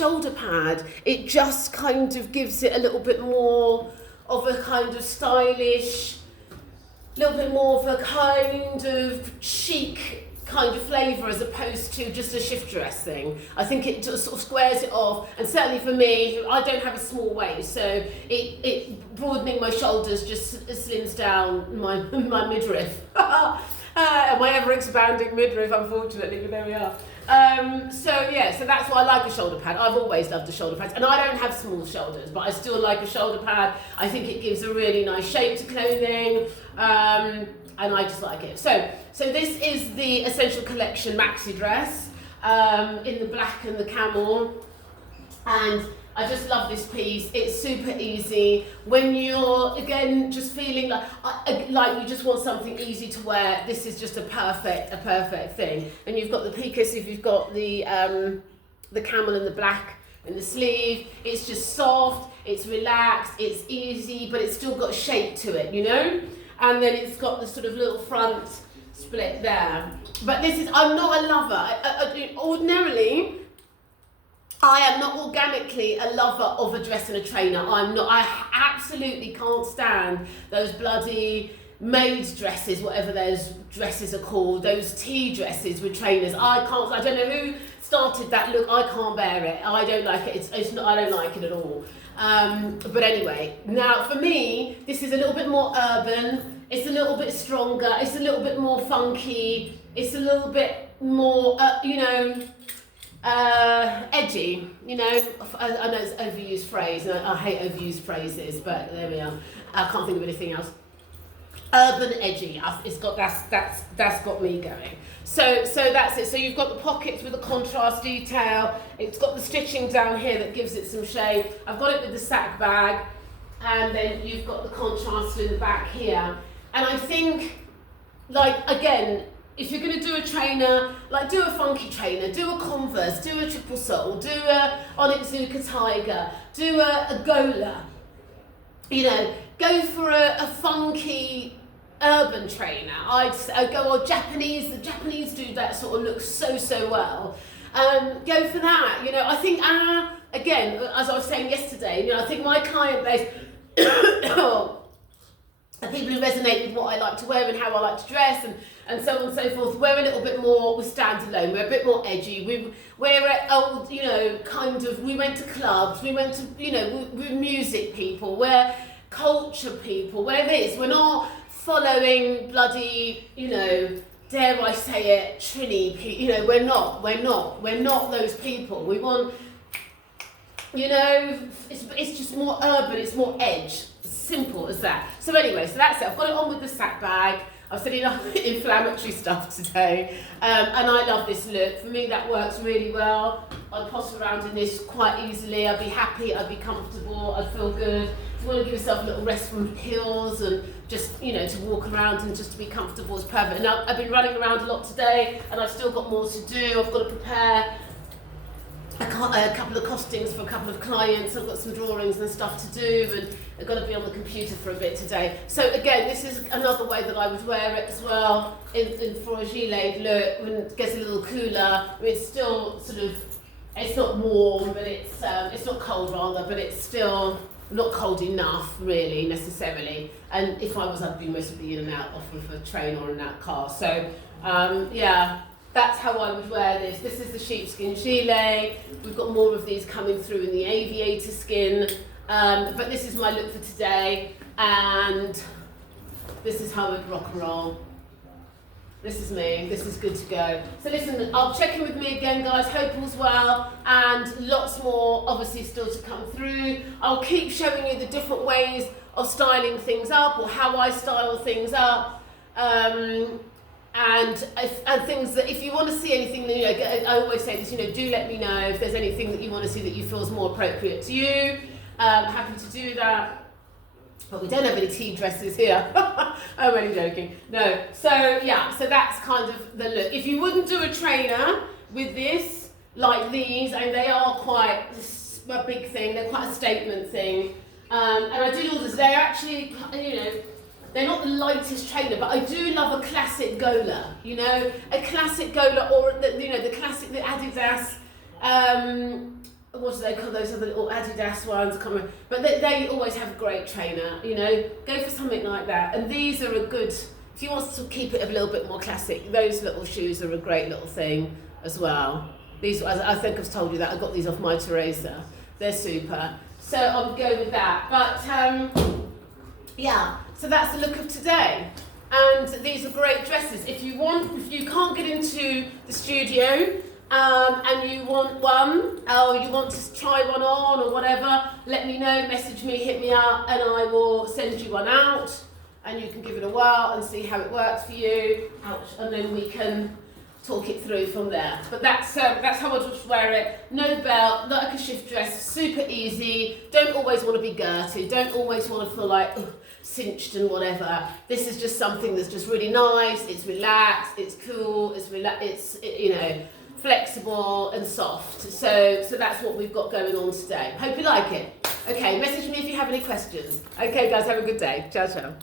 shoulder pad, it just kind of gives it a little bit more of a kind of stylish, a little bit more of a kind of chic kind of flavour as opposed to just a shift dress thing. I think it just sort of squares it off, and certainly for me, I don't have a small waist, so it broadening my shoulders just slims down my midriff. My ever expanding midriff, unfortunately, but there we are. So that's why I like a shoulder pad. I've always loved the shoulder pads, and I don't have small shoulders, but I still like a shoulder pad. I think it gives a really nice shape to clothing, and I just like it. So this is the Essential Collection maxi dress in the black and the camel, and I just love this piece. It's super easy when you're again just feeling like you just want something easy to wear. This is just a perfect thing. And you've got the picus, if you've got the camel and the black in the sleeve. It's just soft, it's relaxed, it's easy, but it's still got shape to it, you know. And then it's got the sort of little front split there. But I'm not a lover. Ordinarily, I am not organically a lover of a dress and a trainer. I absolutely can't stand those bloody maid's dresses, whatever those dresses are called, those tea dresses with trainers. I don't know who started that look. I can't bear it. I don't like it. I don't like it at all. But anyway, now for me, this is a little bit more urban. It's a little bit stronger. It's a little bit more funky. It's a little bit more, edgy, I know it's an overused phrase, and I hate overused phrases, but there we are. I can't think of anything else. Urban edgy. That's got me going. So that's it. So you've got the pockets with the contrast detail. It's got the stitching down here that gives it some shape. I've got it with the sack bag, and then you've got the contrast in the back here. And I think, again, if you're going to do a trainer, do a funky trainer, do a Converse, do a triple sole, do a Onitsuka Tiger, do a Gola. Go for a funky urban trainer. I'd go, or Japanese. The Japanese do that sort of look so well. Go for that. I think, again, as I was saying yesterday, I think my client base are people who resonate with what I like to wear and how I like to dress and so on and so forth. We're a little bit more, we're standalone, we're a bit more edgy. We're old, we went to clubs, we went to, we're music people, we're culture people, we're this. We're not following bloody, dare I say it, Trini people. We're not those people. We want, it's just more urban, it's more edge. Simple as that. So anyway, so that's it. I've got it on with the sack bag. I've said enough inflammatory stuff today, and I love this look. For me, that works really well. I'd posse around in this quite easily. I'd be happy, I'd be comfortable, I'd feel good. If you want to give yourself a little rest from heels and just, to walk around and just to be comfortable is perfect. And I've been running around a lot today, and I've still got more to do. I've got to prepare a couple of costings for a couple of clients. I've got some drawings and stuff to do, and I've got to be on the computer for a bit today. So again, this is another way that I would wear it as well, for a gilet look, when it gets a little cooler. It's still it's not warm, but it's not cold rather, but it's still not cold enough really necessarily. And if I was, I'd be mostly in and out off of a train or in that car. So that's how I would wear this. This is the sheepskin gilet. We've got more of these coming through in the aviator skin. But this is my look for today. And this is how we'd rock and roll. This is me. This is good to go. So listen, I'll check in with me again, guys. Hope all's well. And lots more, obviously, still to come through. I'll keep showing you the different ways of styling things up, or how I style things up. And things that, if you want to see anything, I always say this, do let me know if there's anything that you want to see that you feel is more appropriate to you. Happy to do that. But we don't have any tea dresses here. I'm only joking. No. So that's kind of the look. If you wouldn't do a trainer with this, like these, and they are quite a big thing, they're quite a statement thing. And I did all this, they're actually, they're not the lightest trainer, but I do love a classic Gola, a classic Gola, or the classic, the Adidas, what do they call those other little Adidas ones? I can't remember. But they always have a great trainer, you know. Go for something like that. And these are a good, if you want to keep it a little bit more classic, those little shoes are a great little thing as well. These, I think I've told you that, I got these off my Teresa. They're super. So I'll go with that. But yeah, so that's the look of today. And these are great dresses. If you can't get into the studio and you want one, or you want to try one on or whatever, let me know, message me, hit me up, and I will send you one out. And you can give it a whirl and see how it works for you. And then we can talk it through from there. But that's how I just wear it. No belt, like a shift dress, super easy. Don't always want to be girty. Don't always want to feel like cinched and whatever. This is just something that's just really nice. It's relaxed. It's cool. It's you know, flexible and soft. So that's what we've got going on today. Hope you like it. Okay, message me if you have any questions. Okay, guys, have a good day. Ciao, ciao.